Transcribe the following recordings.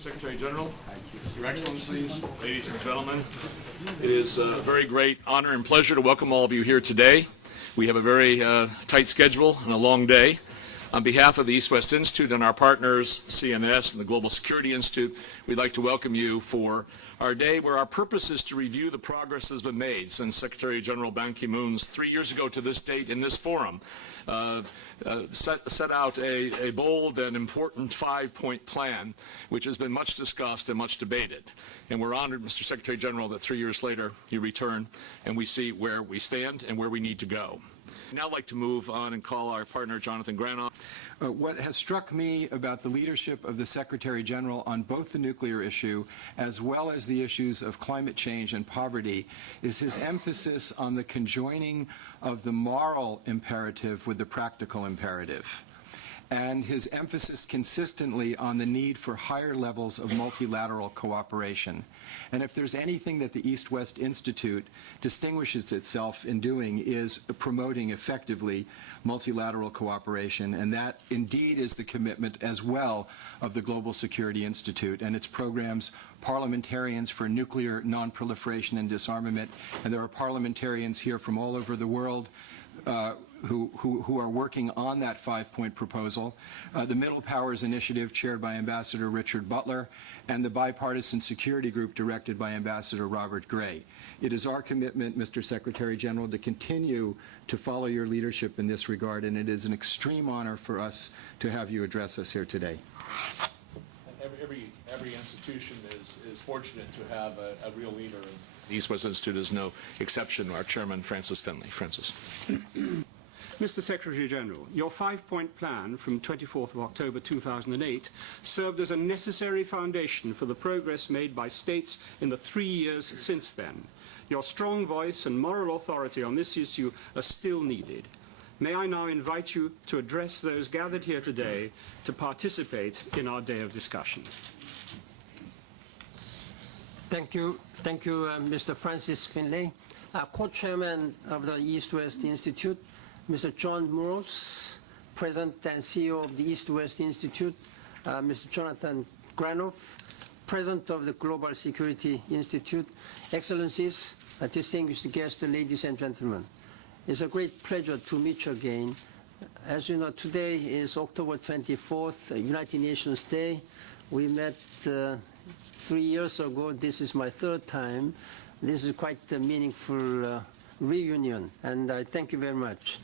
Secretary General, Your Excellencies, ladies and gentlemen, it is a very great honor and pleasure to welcome all of you here today. We have a very tight schedule and a long day. On behalf of the EastWest Institute and our partners, CNS and the Global Security Institute, we'd like to welcome you for our day where our purpose is to review the progress that has been made since Secretary General Ban Ki-moon's 3 years ago to this date in this forum set out a bold and important 5-point plan, which has been much discussed and much debated. And we're honored, Mr. Secretary General, that 3 years later you return and we see where we stand and where we need to go. I'd now like to move on and call our partner, Jonathan Granoff. What has struck me about the leadership of the Secretary General on both the nuclear issue as well as the issues of climate change and poverty is his emphasis on the conjoining of the moral imperative with the practical imperative, and his emphasis consistently on the need for higher levels of multilateral cooperation. And if there's anything that the EastWest Institute distinguishes itself in doing is promoting effectively multilateral cooperation, and that indeed is the commitment as well of the Global Security Institute and its programs Parliamentarians for Nuclear Non-Proliferation and Disarmament. And there are parliamentarians here from all over the world who are working on that 5-point proposal, the Middle Powers Initiative chaired by Ambassador Richard Butler, and the Bipartisan Security Group directed by Ambassador Robert Gray. It is our commitment, Mr. Secretary General, to continue to follow your leadership in this regard, and it is an extreme honor for us to have you address us here today. Every institution is fortunate to have a real leader. The EastWest Institute is no exception. Our chairman, Francis Findlay. Francis. Mr. Secretary General, your 5-point plan from 24th of October 2008 served as a necessary foundation for the progress made by states in the 3 years since then. Your strong voice and moral authority on this issue are still needed. May I now invite you to address those gathered here today to participate in our day of discussion. Thank you, Mr. Francis Findlay, co-chairman of the EastWest Institute, Mr. John Mroz, President and CEO of the EastWest Institute, Mr. Jonathan Granoff, President of the Global Security Institute, Excellencies, distinguished guests, ladies and gentlemen. It's a great pleasure to meet you again. As you know, today is October 24th, United Nations Day. We met 3 years ago. This is my 3rd time. This is quite a meaningful reunion, and I thank you very much.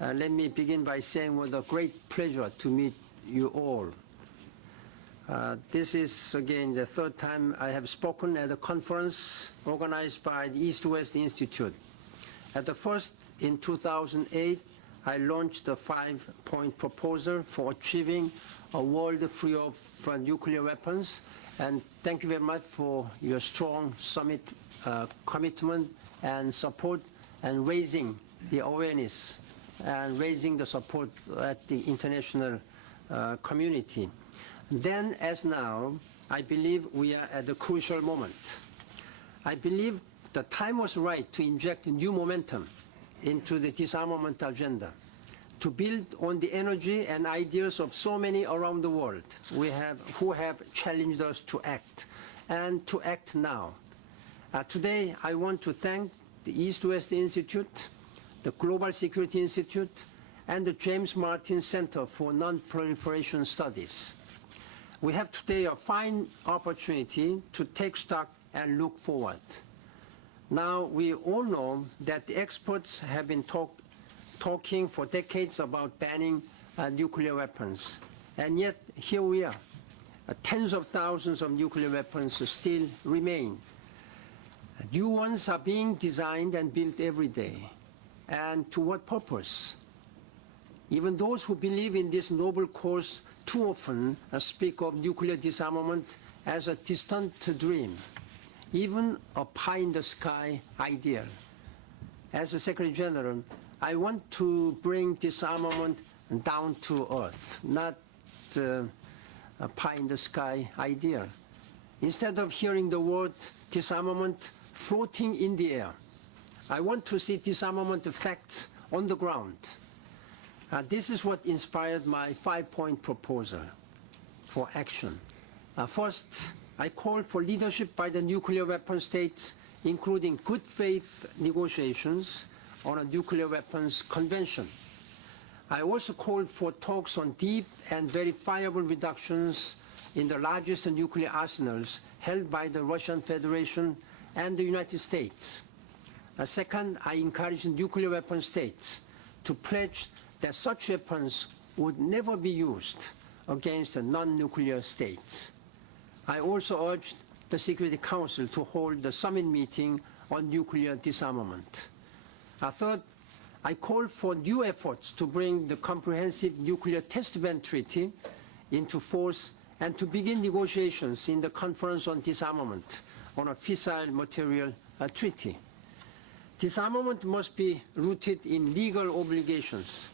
Let me begin by saying what a great pleasure to meet you all. This is, again, the 3rd time I have spoken at a conference organized by the EastWest Institute. At the first, in 2008, I launched the 5-point proposal for achieving a world free of nuclear weapons. And thank you very much for your strong summit commitment and support and raising the awareness and raising the support at the international community. Then, as now, I believe we are at a crucial moment. I believe the time was right to inject new momentum into the disarmament agenda, to build on the energy and ideas of so many around the world who have challenged us to act, and to act now. Today, I want to thank the EastWest Institute, the Global Security Institute, and the James Martin Center for Non-Proliferation Studies. We have today a fine opportunity to take stock and look forward. Now, we all know that the experts have been talking for decades about banning nuclear weapons. And yet, here we are. Tens of thousands of nuclear weapons still remain. New ones are being designed and built every day. And to what purpose? Even those who believe in this noble cause too often speak of nuclear disarmament as a distant dream, even a pie-in-the-sky ideal. As the Secretary General, I want to bring disarmament down to earth, not a pie-in-the-sky ideal. Instead of hearing the word disarmament floating in the air, I want to see disarmament effects on the ground. This is what inspired my 5-point proposal for action. First, I call for leadership by the nuclear weapon states, including good faith negotiations on a nuclear weapons convention. I also called for talks on deep and verifiable reductions in the largest nuclear arsenals held by the Russian Federation and the United States. Second, I encouraged nuclear weapon states to pledge that such weapons would never be used against the non-nuclear states. I also urged the Security Council to hold the summit meeting on nuclear disarmament. Third, I called for new efforts to bring the Comprehensive Nuclear Test Ban Treaty into force and to begin negotiations in the Conference on Disarmament on a fissile material treaty. Disarmament must be rooted in legal obligations.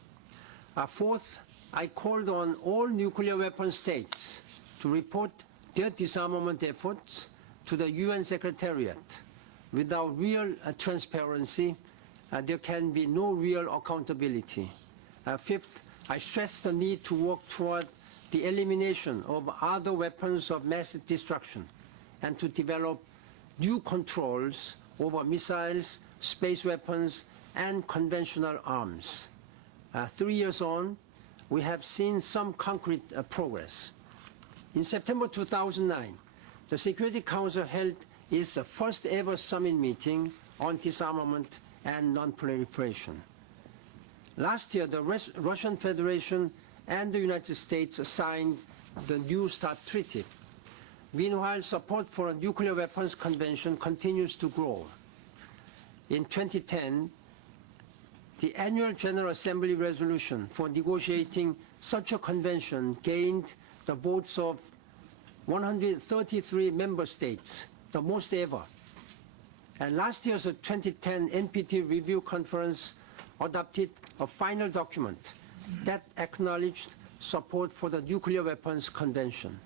Fourth, I called on all nuclear weapon states to report their disarmament efforts to the UN Secretariat. Without real transparency, there can be no real accountability. Fifth, I stressed the need to work toward the elimination of other weapons of mass destruction and to develop new controls over missiles, space weapons, and conventional arms. 3 years on, we have seen some concrete progress. In September 2009, the Security Council held its first ever summit meeting on disarmament and non-proliferation. Last year, the Russian Federation and the United States signed the New START Treaty. Meanwhile, support for a nuclear weapons convention continues to grow. In 2010, the annual General Assembly resolution for negotiating such a convention gained the votes of 133 member states, the most ever. And last year's 2010 NPT Review Conference adopted a final document that acknowledged support for the Nuclear Weapons Convention.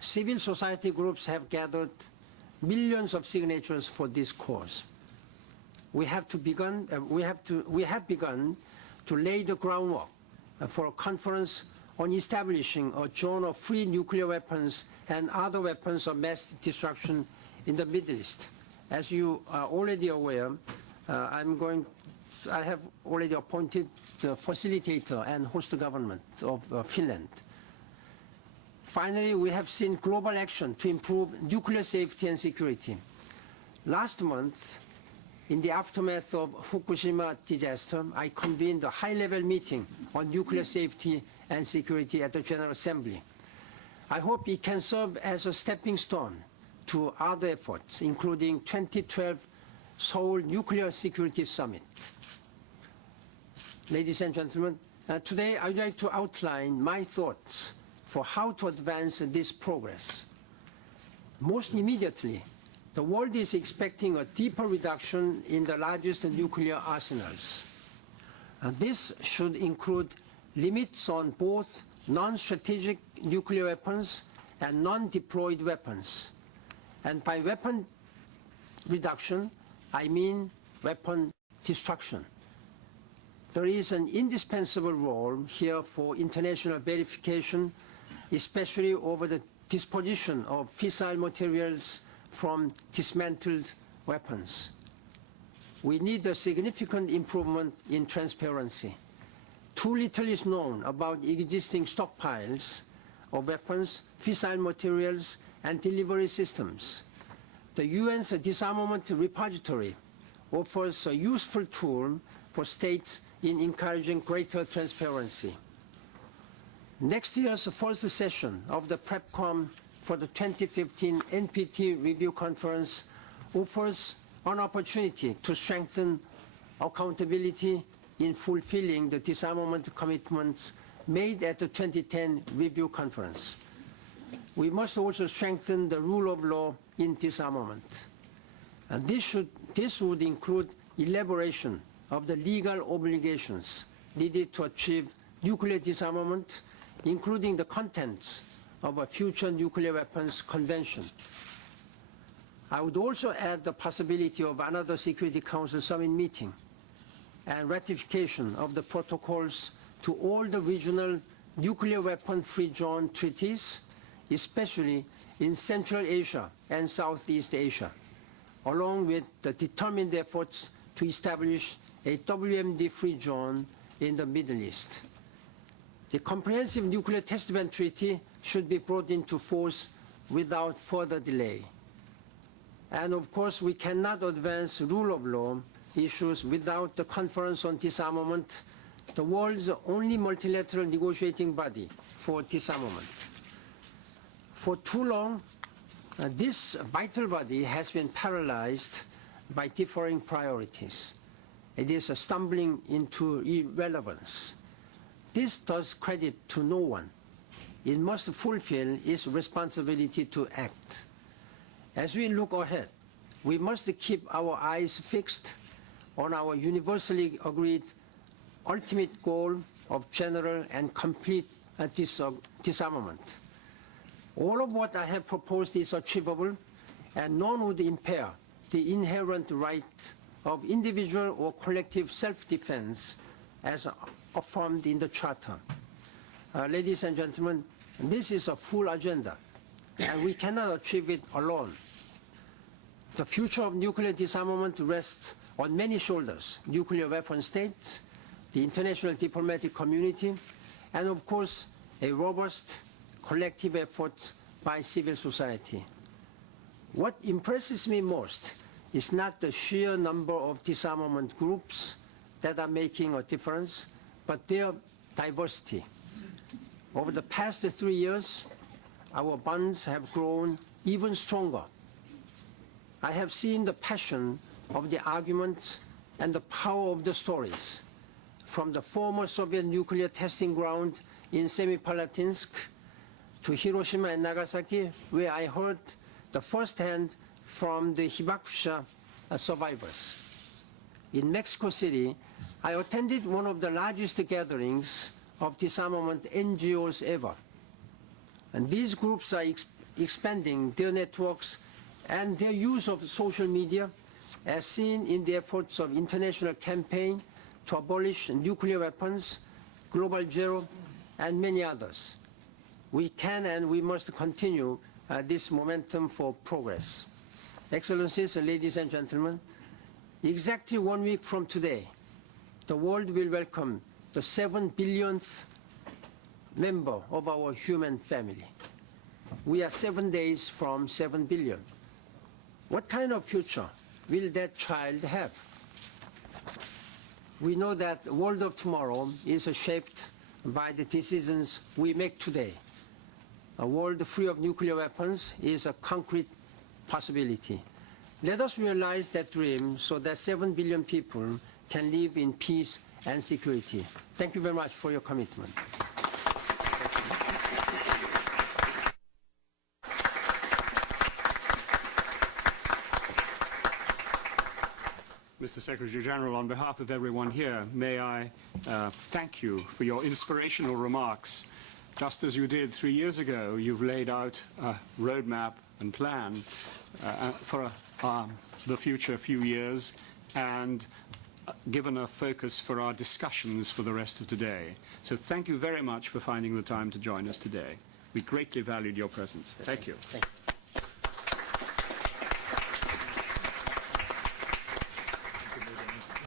Civil society groups have gathered millions of signatures for this cause. We have begun to lay the groundwork for a conference on establishing a zone of free nuclear weapons and other weapons of mass destruction in the Middle East. As you are already aware, I have already appointed the facilitator and host government of Finland. Finally, we have seen global action to improve nuclear safety and security. Last month, in the aftermath of Fukushima disaster, I convened a high-level meeting on nuclear safety and security at the General Assembly. I hope it can serve as a stepping stone to other efforts, including 2012 Seoul Nuclear Security Summit. Ladies and gentlemen, today I would like to outline my thoughts for how to advance this progress. Most immediately, the world is expecting a deeper reduction in the largest nuclear arsenals. This should include limits on both non-strategic nuclear weapons and non-deployed weapons. And by weapon reduction, I mean weapon destruction. There is an indispensable role here for international verification, especially over the disposition of fissile materials from dismantled weapons. We need a significant improvement in transparency. Too little is known about existing stockpiles of weapons, fissile materials, and delivery systems. The UN's Disarmament Repository offers a useful tool for states in encouraging greater transparency. Next year's first session of the PrepCom for the 2015 NPT Review Conference offers an opportunity to strengthen accountability in fulfilling the disarmament commitments made at the 2010 Review Conference. We must also strengthen the rule of law in disarmament. And this would include elaboration of the legal obligations needed to achieve nuclear disarmament, including the contents of a future nuclear weapons convention. I would also add the possibility of another Security Council summit meeting and ratification of the protocols to all the regional nuclear weapon-free zone treaties, especially in Central Asia and Southeast Asia, along with the determined efforts to establish a WMD-free zone in the Middle East. The Comprehensive Nuclear Test Ban Treaty should be brought into force without further delay. And of course, we cannot advance rule of law issues without the Conference on Disarmament, the world's only multilateral negotiating body for disarmament. For too long, this vital body has been paralyzed by differing priorities. It is stumbling into irrelevance. This does credit to no one. It must fulfill its responsibility to act. As we look ahead, we must keep our eyes fixed on our universally agreed ultimate goal of general and complete disarmament. All of what I have proposed is achievable, and none would impair the inherent right of individual or collective self-defense as affirmed in the Charter. Ladies and gentlemen, this is a full agenda, and we cannot achieve it alone. The future of nuclear disarmament rests on many shoulders: nuclear weapon states, the international diplomatic community, and of course, a robust collective effort by civil society. What impresses me most is not the sheer number of disarmament groups that are making a difference, but their diversity. Over the past 3 years, our bonds have grown even stronger. I have seen the passion of the arguments and the power of the stories, from the former Soviet nuclear testing ground in Semipalatinsk to Hiroshima and Nagasaki, where I heard the first-hand from the Hibakusha survivors. In Mexico City, I attended one of the largest gatherings of disarmament NGOs ever. And these groups are expanding their networks and their use of social media, as seen in the efforts of international campaign to abolish nuclear weapons, Global Zero, and many others. We can and we must continue this momentum for progress. Excellencies, ladies and gentlemen, exactly 1 week from today, the world will welcome the 7 billionth member of our human family. We are 7 days from 7 billion. What kind of future will that child have? We know that the world of tomorrow is shaped by the decisions we make today. A world free of nuclear weapons is a concrete possibility. Let us realize that dream so that 7 billion people can live in peace and security. Thank you very much for your commitment. Mr. Secretary General, on behalf of everyone here, may I thank you for your inspirational remarks. Just as you did 3 years ago, you've laid out a roadmap and plan for the future few years and given a focus for our discussions for the rest of today. So thank you very much for finding the time to join us today. We greatly valued your presence. Thank you. Thank you.